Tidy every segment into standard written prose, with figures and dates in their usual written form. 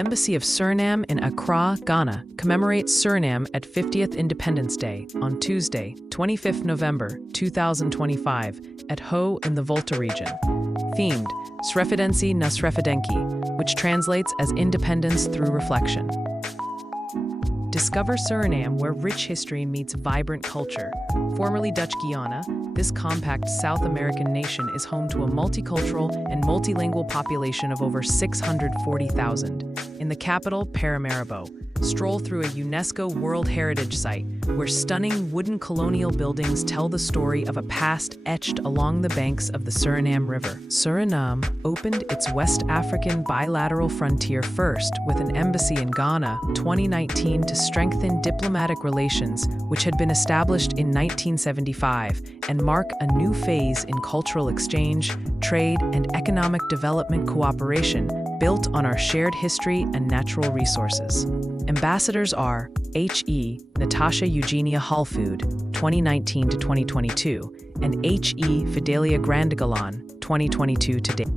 Embassy of Suriname in Accra, Ghana, commemorates Suriname at 50th Independence Day on Tuesday, 25th November 2025, at Ho in the Volta region. Themed, Srefidensi na Srefidenki, which translates as Independence Through Reflection. Discover Suriname, where rich history meets vibrant culture. Formerly Dutch Guiana, this compact South American nation is home to a multicultural and multilingual population of over 640,000. In the capital, Paramaribo, stroll through a UNESCO World Heritage Site, where stunning wooden colonial buildings tell the story of a past etched along the banks of the Suriname River. Suriname opened its West African bilateral frontier first with an embassy in Ghana, 2019, to strengthen diplomatic relations, which had been established in 1975, and mark a new phase in cultural exchange, trade, and economic development cooperation built on our shared history and natural resources. Ambassadors are H.E. Natasha Eugenia Hallfood, 2019 to 2022, and H.E. Fidelia Grandigalan, 2022 to date.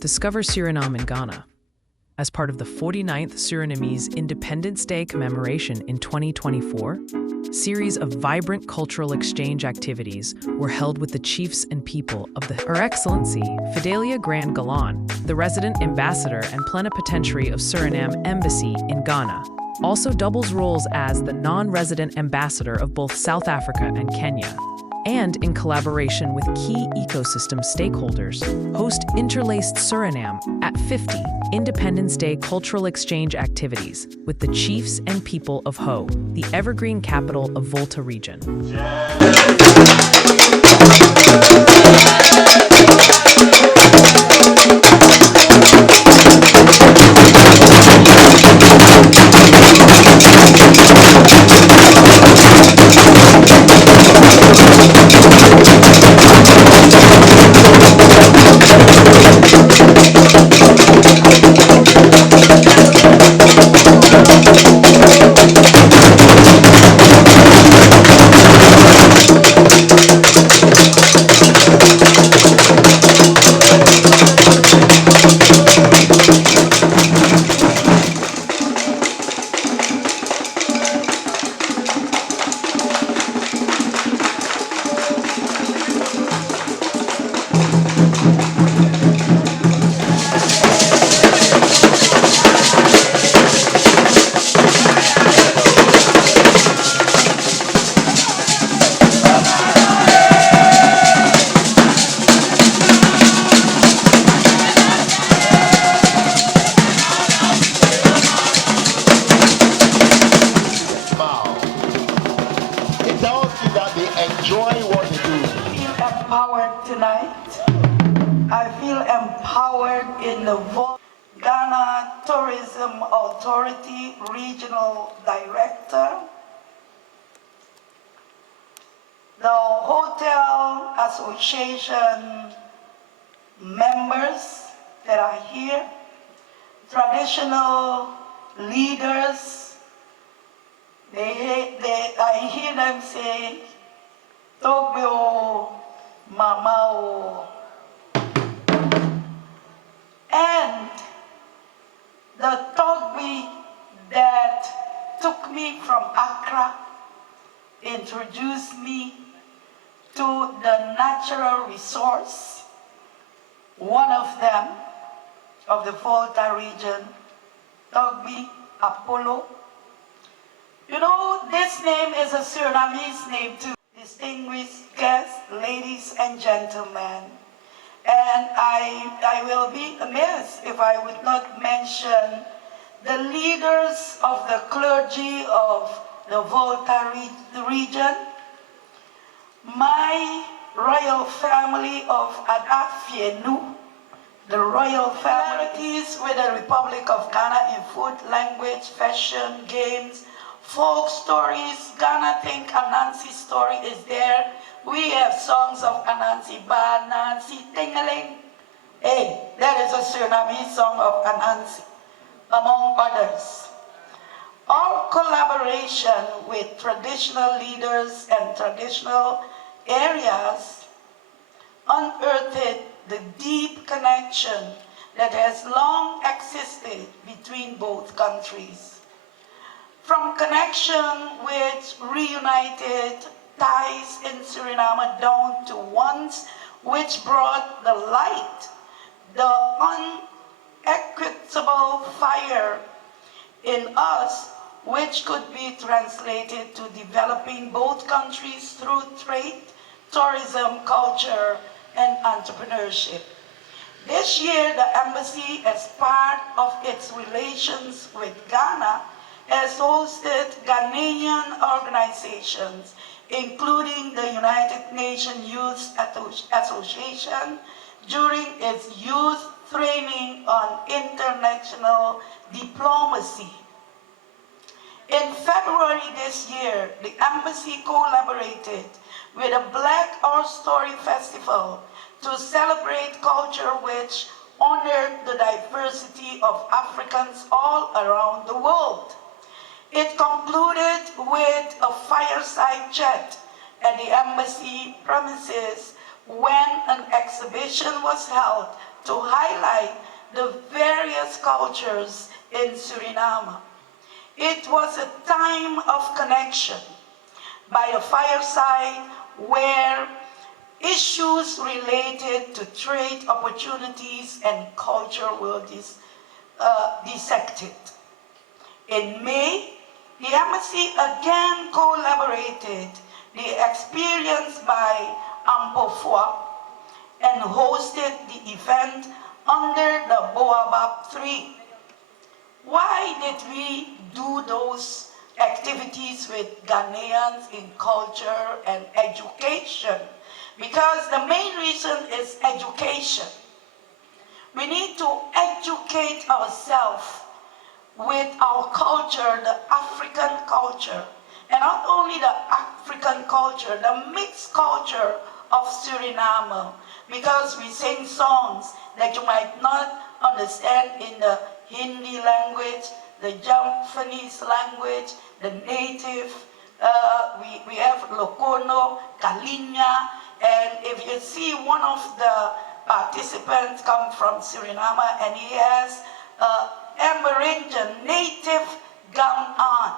Discover Suriname in Ghana. As part of the 49th Surinamese Independence Day commemoration in 2024, series of vibrant cultural exchange activities were held with the chiefs and people of Her Excellency Fidelia Grandigalan, the resident ambassador and plenipotentiary of Suriname Embassy in Ghana, also doubles roles as the non-resident ambassador of both South Africa and Kenya, and in collaboration with key ecosystem stakeholders, host Interlaced Suriname at 50 Independence Day cultural exchange activities with the chiefs and people of Ho, the evergreen capital of Volta region. I feel empowered in the Volta Ghana Tourism Authority Regional Director, the Hotel Association members that are here, traditional leaders. I hear them say, Tokyo, Mamao. And the Togbi that took me from Accra introduced me to the natural resource, one of them of the Volta region, Togbi Apollo. You know, this name is a Surinamese name too. Distinguished guests, ladies and gentlemen. And I will be amiss if I would not mention the leaders of the clergy of the Volta region, my royal family of Adafienu, the royal families with the Republic of Ghana in food, language, fashion, games, folk stories. Ghana think Anansi story is there. We have songs of Anansi, Ba, Nansi, Tingaling. Hey, that is a Surinamese song of Anansi, among others. Our collaboration with traditional leaders and traditional areas unearthed the deep connection that has long existed between both countries. From connection with reunited ties in Suriname down to ones which brought the light, the unequitable fire in us, which could be translated to developing both countries through trade, tourism, culture, and entrepreneurship. This year, the embassy, as part of its relations with Ghana, has hosted Ghanaian organizations, including the United Nations Youth Association, during its youth training on international diplomacy. In February this year, the embassy collaborated with a Black Our Story Festival to celebrate culture which honored the diversity of Africans all around the world. It concluded with a fireside chat at the embassy premises when an exhibition was held to highlight the various cultures in Suriname. It was a time of connection by the fireside where issues related to trade opportunities and culture were dissected. In May, the embassy again collaborated the experience by Ampofua and hosted the event under the Boabab tree. Why did we do those activities with Ghanaians in culture and education? Because the main reason is education. We need to educate ourselves with our culture, the African culture, and not only the African culture, the mixed culture of Suriname, because we sing songs that you might not understand in the Hindi language, the Japanese language, the native, we have Lokono, Kalinya, and if you see one of the participants come from Suriname and he has Amerindian native gown on,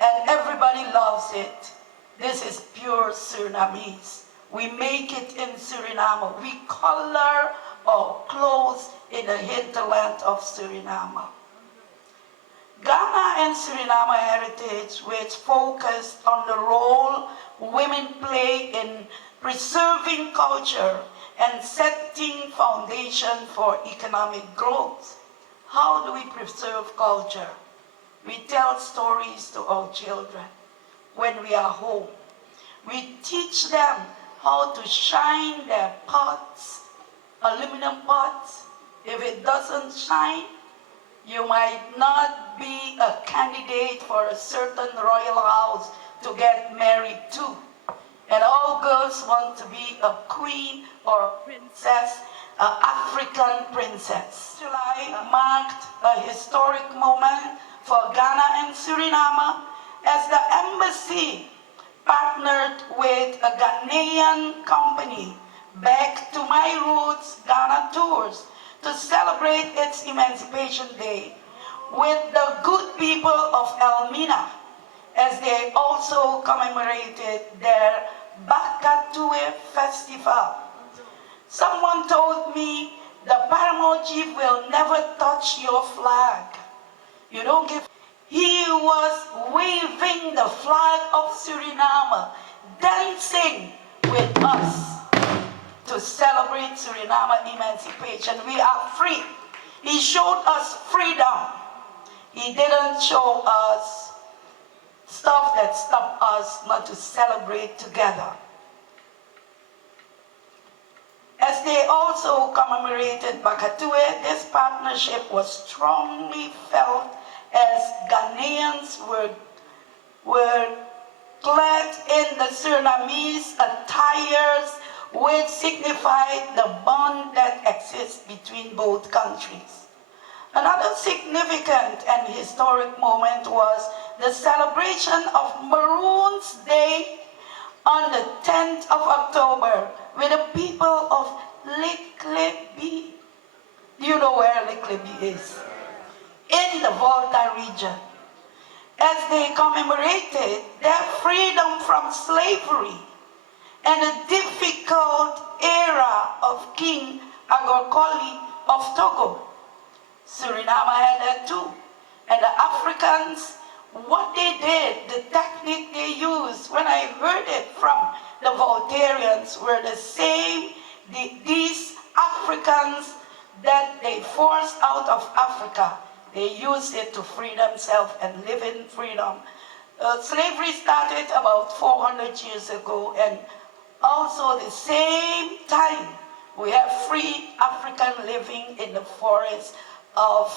and everybody loves it. This is pure Surinamese. We make it in Suriname. We color our clothes in the hinterland of Suriname. Ghana and Suriname heritage, which focused on the role women play in preserving culture and setting foundation for economic growth. How do we preserve culture? We tell stories to our children when we are home. We teach them how to shine their pots, aluminum pots. If it doesn't shine, you might not be a candidate for a certain royal house to get married to. And all girls want to be a queen or a princess, an African princess. July marked a historic moment for Ghana and Suriname as the embassy partnered with a Ghanaian company, Back to My Roots Ghana Tours, to celebrate its Emancipation Day with the good people of Elmina, as they also commemorated their Bakatue Festival. Someone told me the Paramount Chief will never touch your flag. You don't give. He was waving the flag of Suriname, dancing with us to celebrate Suriname emancipation. We are free. He showed us freedom. He didn't show us stuff that stopped us not to celebrate together. As they also commemorated Bakatue, this partnership was strongly felt as Ghanaians were clad in the Surinamese attires, which signified the bond that exists between both countries. Another significant and historic moment was the celebration of Maroons Day on the 10th of October with the people of Lake Klebi. Do you know where Lickliby is? In the Volta region. As they commemorated their freedom from slavery and a difficult era of King Agokoli of Togo. Suriname had that too. And the Africans, what they did, the technique they used, when I heard it from the Voltarians, were the same, these Africans that they forced out of Africa. They used it to free themselves and live in freedom. Slavery started about 400 years ago, and also the same time we have free African living in the forest of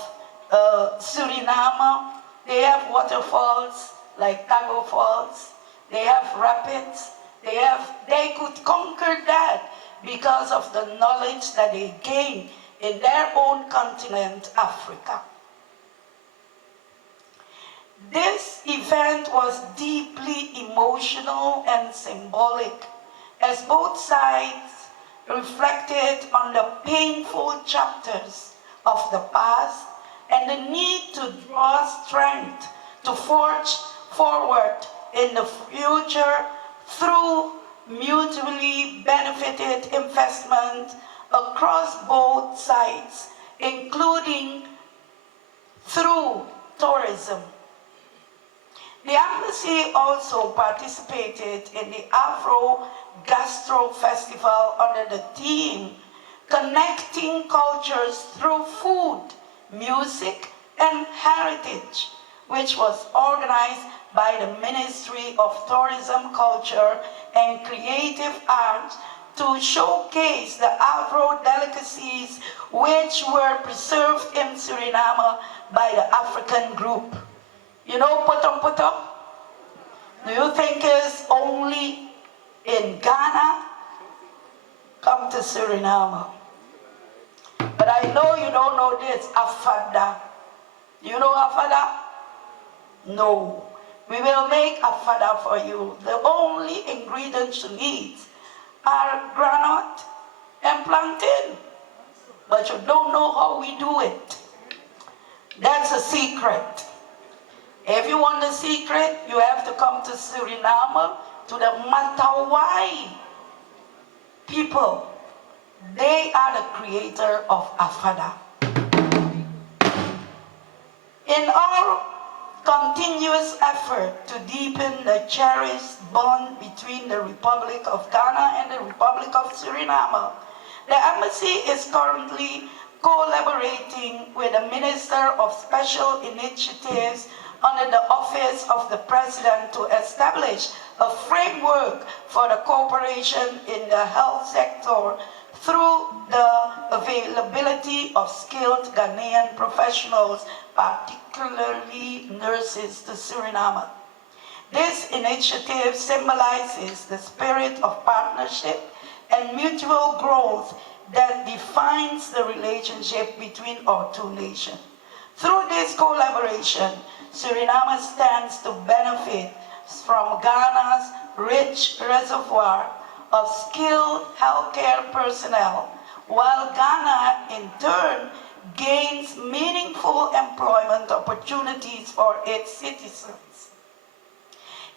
Suriname. They have waterfalls like Tago Falls. They have rapids. They could conquer that because of the knowledge that they gained in their own continent, Africa. This event was deeply emotional and symbolic, as both sides reflected on the painful chapters of the past and the need to draw strength to forge forward in the future through mutually benefited investment across both sides, including through tourism. The embassy also participated in the Afro Gastro Festival under the theme Connecting Cultures Through Food, Music, and Heritage, which was organized by the Ministry of Tourism, Culture, and Creative Arts to showcase the Afro delicacies which were preserved in Suriname by the African group. You know potom potom? Do you think it's only in Ghana? Come to Suriname. But I know you don't know this, afada. You know afada? No. We will make afada for you. The only ingredients you need are granite and plantain. But you don't know how we do it. That's a secret. If you want the secret, you have to come to Suriname, to the Matawai people. They are the creator of afada. In our continuous effort to deepen the cherished bond between the Republic of Ghana and the Republic of Suriname, the embassy is currently collaborating with the Minister of Special Initiatives under the Office of the President to establish a framework for the cooperation in the health sector through the availability of skilled Ghanaian professionals, particularly nurses, to Suriname. This initiative symbolizes the spirit of partnership and mutual growth that defines the relationship between our two nations. Through this collaboration, Suriname stands to benefit from Ghana's rich reservoir of skilled healthcare personnel, while Ghana in turn gains meaningful employment opportunities for its citizens.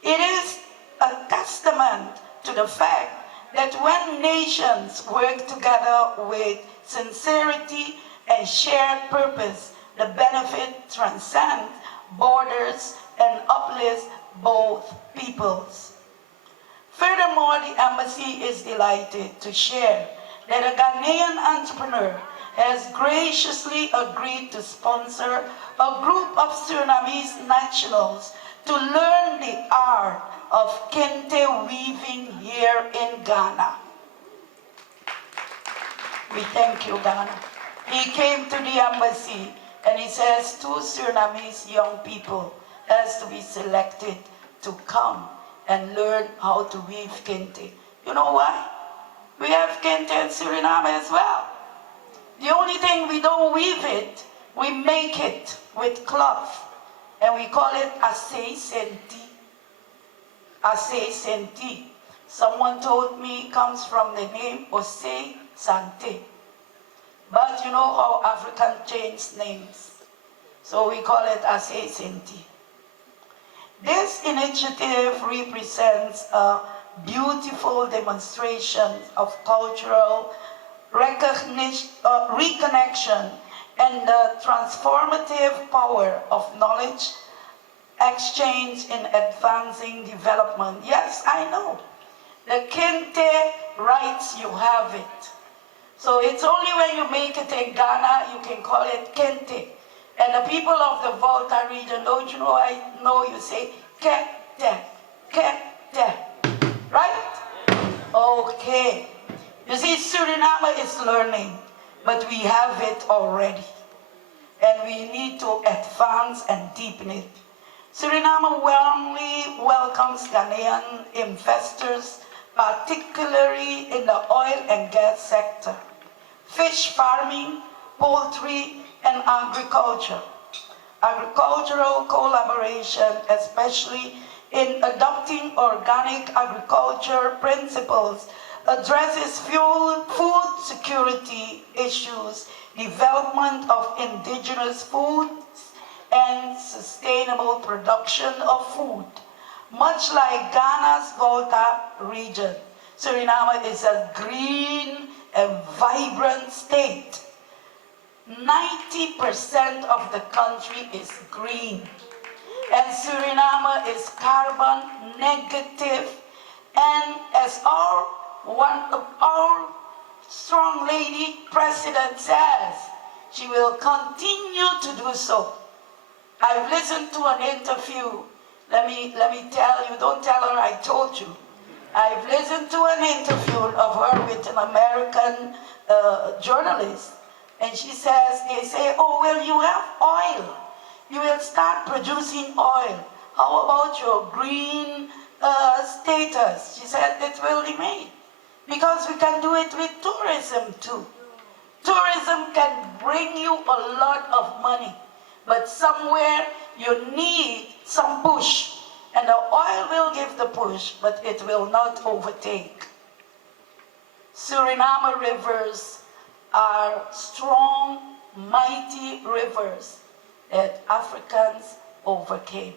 It is a testament to the fact that when nations work together with sincerity and shared purpose, the benefit transcends borders and uplifts both peoples. Furthermore, the embassy is delighted to share that a Ghanaian entrepreneur has graciously agreed to sponsor a group of Surinamese nationals to learn the art of kente weaving here in Ghana. We thank you, Ghana. He came to the embassy and he says 2 Surinamese young people has to be selected to come and learn how to weave kente. You know why? We have kente in Suriname as well. The only thing we don't weave it, we make it with cloth. And we call it ase senti. Ase senti. Someone told me it comes from the name Ose Sante. But you know how African change names. So we call it Ase Sinti. This initiative represents a beautiful demonstration of cultural reconnection and the transformative power of knowledge exchange in advancing development. Yes, I know. The Kente rights, you have it. So it's only when you make it in Ghana, you can call it Kente. And the people of the Volta region, don't you know, I know you say Kente, Kente, right? Okay. You see, Suriname is learning, but we have it already. And we need to advance and deepen it. Suriname warmly welcomes Ghanaian investors, particularly in the oil and gas sector, fish farming, poultry, and agriculture. Agricultural collaboration, especially in adopting organic agriculture principles, addresses food security issues, development of indigenous foods, and sustainable production of food. Much like Ghana's Volta region, Suriname is a green and vibrant state. 90% of the country is green, and Suriname is carbon negative, and as our strong lady president says, she will continue to do so. I've listened to an interview. Let me tell you, don't tell her I told you. I've listened to an interview of her with an American journalist, and she says, they say, oh, well, you have oil. You will start producing oil. How about your green status? She said, it will remain, because we can do it with tourism too. Tourism can bring you a lot of money, but somewhere you need some push. And the oil will give the push, but it will not overtake. Suriname rivers are strong, mighty rivers that Africans overcame.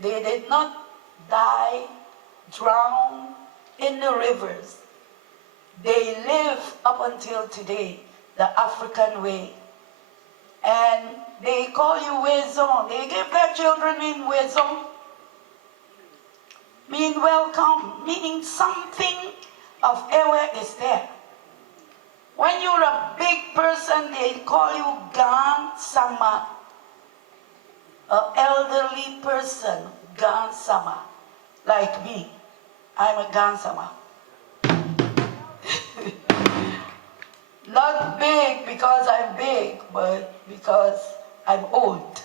They did not die, drown in the rivers. They live up until today the African way. And they call you Wezon. They give their children in Wezon. Mean welcome, meaning something of Ewe is there. When you're a big person, they call you Gan Sama. An elderly person, Gan Sama. Like me, I'm a Gan Sama. Not big because I'm big, but because I'm old.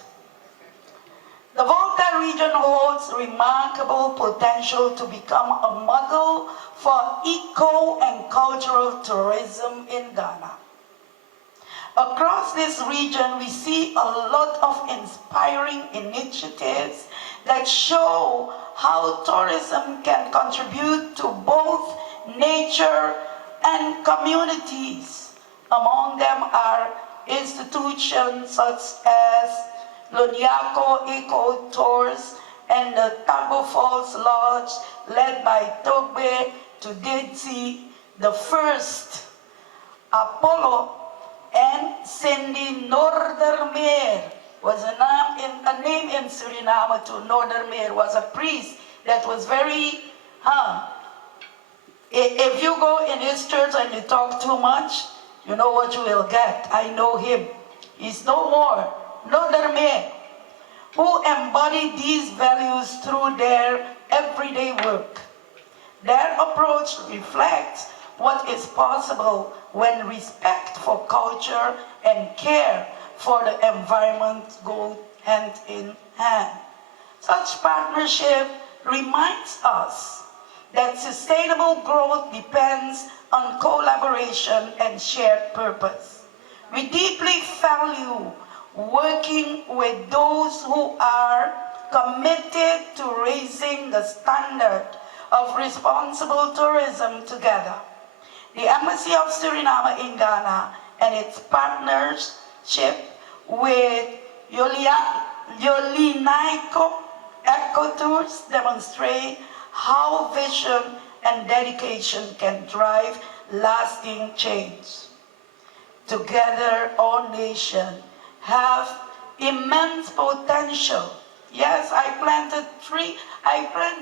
The Volta region holds remarkable potential to become a model for eco and cultural tourism in Ghana. Across this region, we see a lot of inspiring initiatives that show how tourism can contribute to both nature and communities. Among them are institutions such as Loniako Eco Tours and the Tabo Falls Lodge, led by Togbe Tudedzi, the first, Apollo and Cindy Noordermeer was a name in Suriname to Noordermeer, was a priest that was very, if you go in his church and you talk too much, you know what you will get. I know him. He's no more. Noordermeer, who embody these values through their everyday work. Their approach reflects what is possible when respect for culture and care for the environment go hand in hand. Such partnership reminds us that sustainable growth depends on collaboration and shared purpose. We deeply value working with those who are committed to raising the standard of responsible tourism together. The Embassy of Suriname in Ghana and its partnership with Yolinaiko Ecotours demonstrate how vision and dedication can drive lasting change. Together, our nation have immense potential. Yes, I planted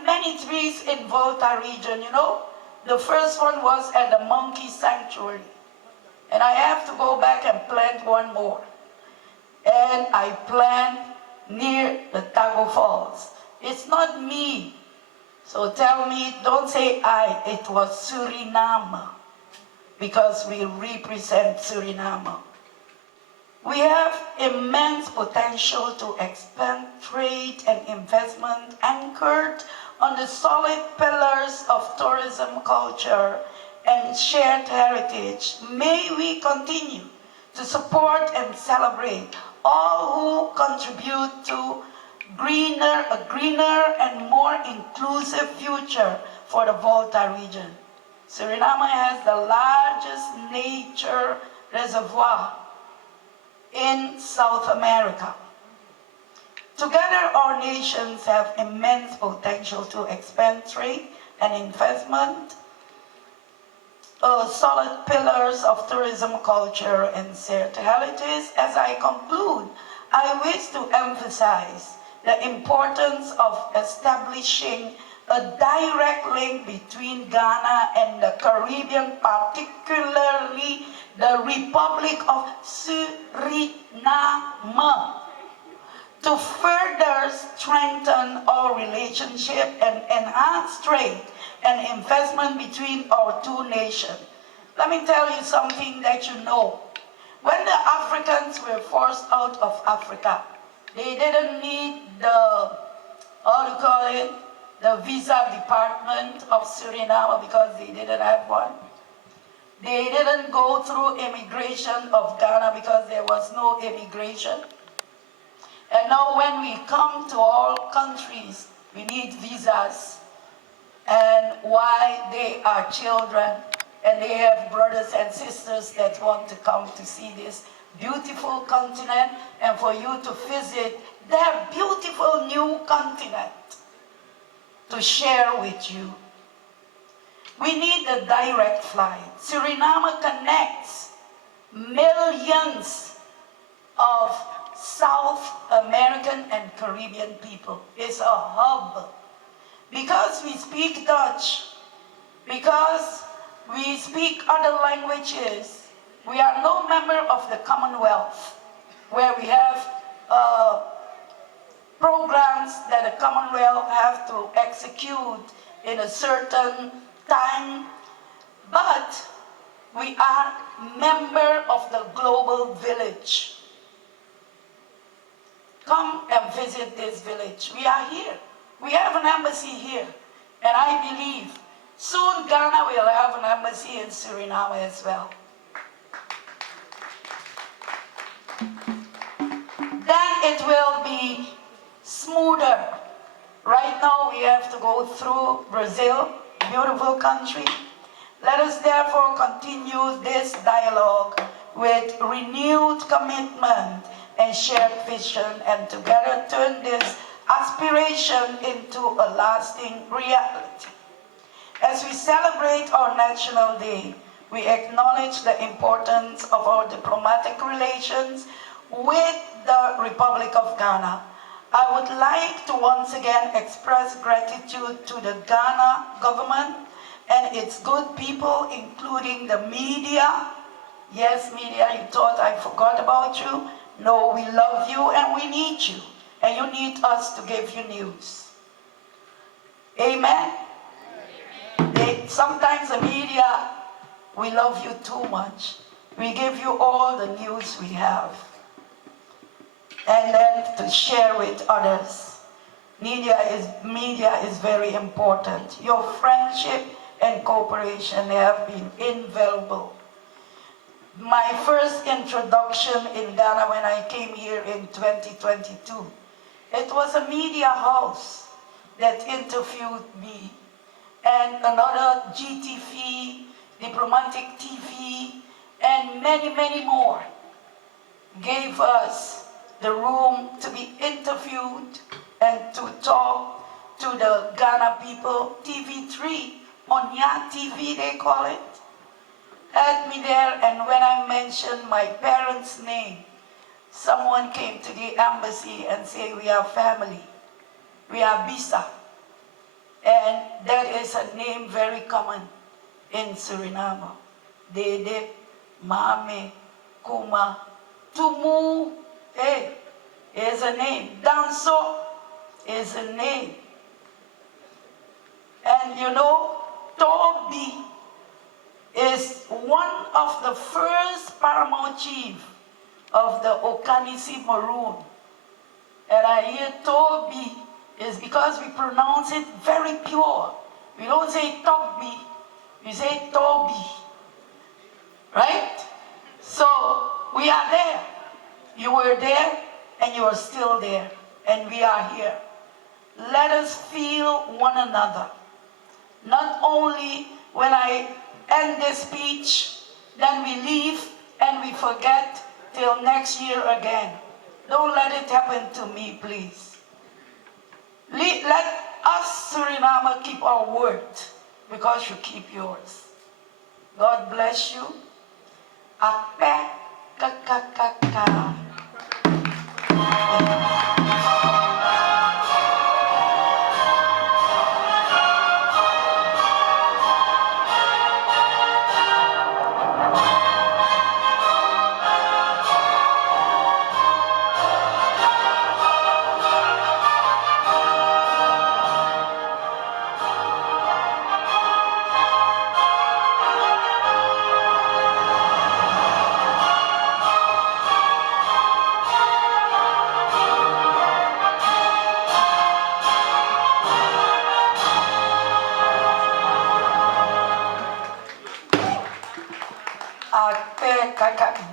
many trees in Volta region, you know. The first one was at the monkey sanctuary. And I have to go back and plant one more. And I plant near the Tago Falls. It's not me. So tell me, don't say I, it was Suriname. Because we represent Suriname. We have immense potential to expand trade and investment anchored on the solid pillars of tourism culture and shared heritage. May we continue to support and celebrate all who contribute to a greener and more inclusive future for the Volta region. Suriname has the largest nature reservoir in South America. Together, our nations have immense potential to expand trade and investment, solid pillars of tourism, culture, and shared heritage. As I conclude, I wish to emphasize the importance of establishing a direct link between Ghana and the Caribbean, particularly the Republic of Suriname, to further strengthen our relationship and enhance trade and investment between our two nations. Let me tell you something that you know. When the Africans were forced out of Africa, they didn't need the, the visa department of Suriname because they didn't have one. They didn't go through immigration of Ghana because there was no immigration. And now when we come to all countries, we need visas. And why they are children, and they have brothers and sisters that want to come to see this beautiful continent and for you to visit their beautiful new continent to share with you. We need a direct flight. Suriname connects millions of South American and Caribbean people. It's a hub. Because we speak Dutch, because we speak other languages, we are no member of the Commonwealth, where we have programs that the Commonwealth have to execute in a certain time, but we are member of the global village. Come and visit this village. We are here. We have an embassy here, and I believe soon Ghana will have an embassy in Suriname as well. Then it will be smoother. Right now we have to go through Brazil, beautiful country. Let us therefore continue this dialogue with renewed commitment and shared vision, and together turn this aspiration into a lasting reality. As we celebrate our National Day, we acknowledge the importance of our diplomatic relations with the Republic of Ghana. I would like to once again express gratitude to the Ghana government and its good people, including the media. Yes, media, you thought I forgot about you. No, we love you and we need you. And you need us to give you news. Amen? Sometimes the media, we love you too much. We give you all the news we have. And then to share with others. Media is very important. Your friendship and cooperation have been invaluable. My first introduction in Ghana when I came here in 2022, it was a media house that interviewed me, and another GTV, Diplomatic TV, and and many, many more gave us the room to be interviewed and to talk to the Ghana people. TV3, on Nya TV they call it, had me there, and when I mentioned my parents' name, someone came to the embassy and said, we are family, we are Bisa. And that is a name very common in Suriname. Dede, Mame, Kuma, Tumu, hey, is a name. Danso is a name. And you know, Toby is one of the first paramount chief of the Okanisi Maroon. And I hear Toby is because we pronounce it very pure. We don't say Toby, we say Toby. Right? So we are there. You were there and you are still there. And we are here. Let us feel one another. Not only when I end this speech, then we leave and we forget till next year again. Don't let it happen to me, please. Let us, Suriname, keep our word because you keep yours. God bless you. Ape kakakaka.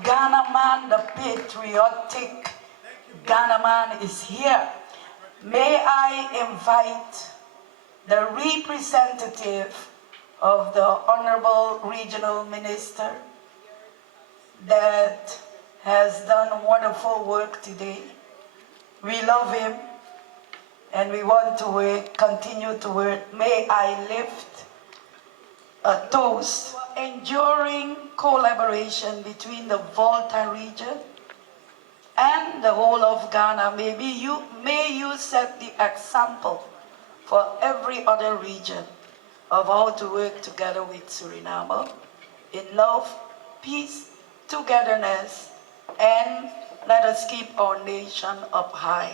Ghana man, the patriotic Ghana man is here. May I invite the representative of the Honorable Regional Minister that has done wonderful work today. We love him and we want to work, continue to work. May I lift a toast for enduring collaboration between the Volta region and the whole of Ghana. May you set the example for every other region of how to work together with Suriname in love, peace, togetherness, and let us keep our nation up high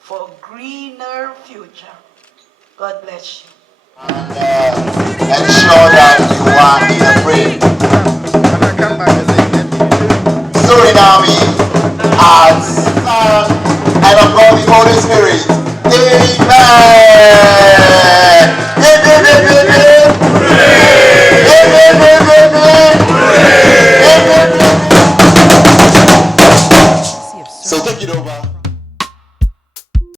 for a greener future. God bless you. And ensure that you are in a frame.